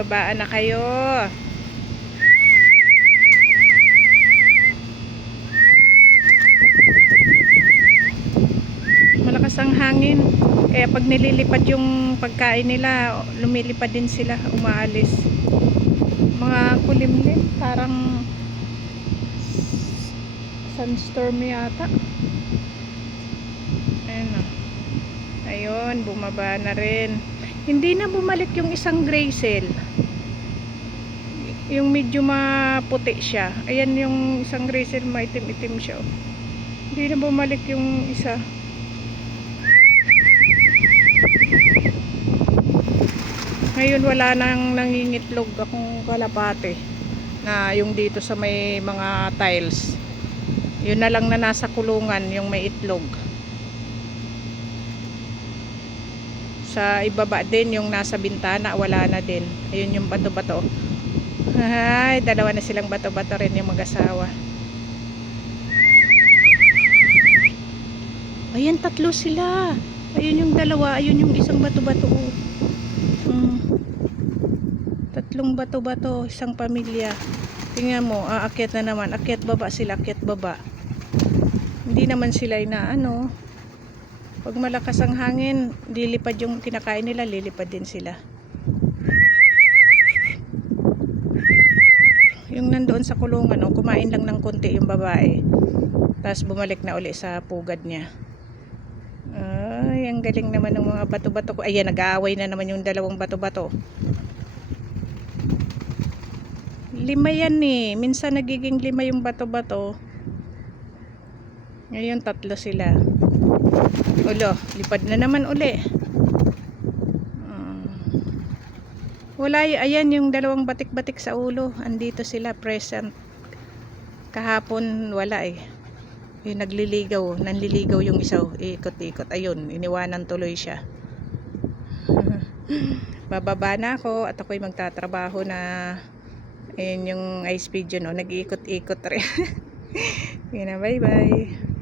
babaan na kayo. Malakas ang hangin. Kaya pag nililipad yung pagkain nila, lumilipad din sila, umaalis. Mga kulimlim, parang sunstorm yata. Ayun na. Ayun, bumaba na rin. Hindi na bumalik yung isang gray cell. Yung medyo maputi siya. Ayan yung isang gray cell, maitim-itim siya. Hindi na bumalik yung isa. Ngayon wala nang nangingitlog akong kalapate na yung dito sa may mga tiles. Yun na lang na nasa kulungan yung may itlog. Sa ibaba din yung nasa bintana wala na din. Ayun yung bato-bato. Ay, dalawa na silang bato-bato rin yung mag-asawa. Ayan, tatlo sila. Ayun yung dalawa, ayun yung isang bato-bato. Tatlong bato-bato, isang pamilya. Tingnan mo, aakyat na naman. Akyat baba sila, akyat baba. Hindi naman sila na ano. Pag malakas ang hangin, lilipad yung kinakain nila, lilipad din sila. Yung nandoon sa kulungan, kumain lang ng konti yung babae. Tapos bumalik na uli sa pugad niya. Ay, ang galing naman ng mga bato-bato ko. Ayan, nag-aaway na naman yung dalawang bato-bato. 5 yan eh. Minsan nagiging 5 yung bato-bato. Ngayon 3 sila. Ulo, lipad na naman uli. Wala, ayan yung dalawang batik-batik sa ulo. Andito sila present. Kahapon wala eh. Yung nagliligaw, nanliligaw yung isa, ikot-ikot. Ayun, iniwanan tuloy siya. Bababa na ako at ako'y magtatrabaho na. Ayun yung ice pigeon, nag-iikot-ikot rin. Yun na, bye-bye.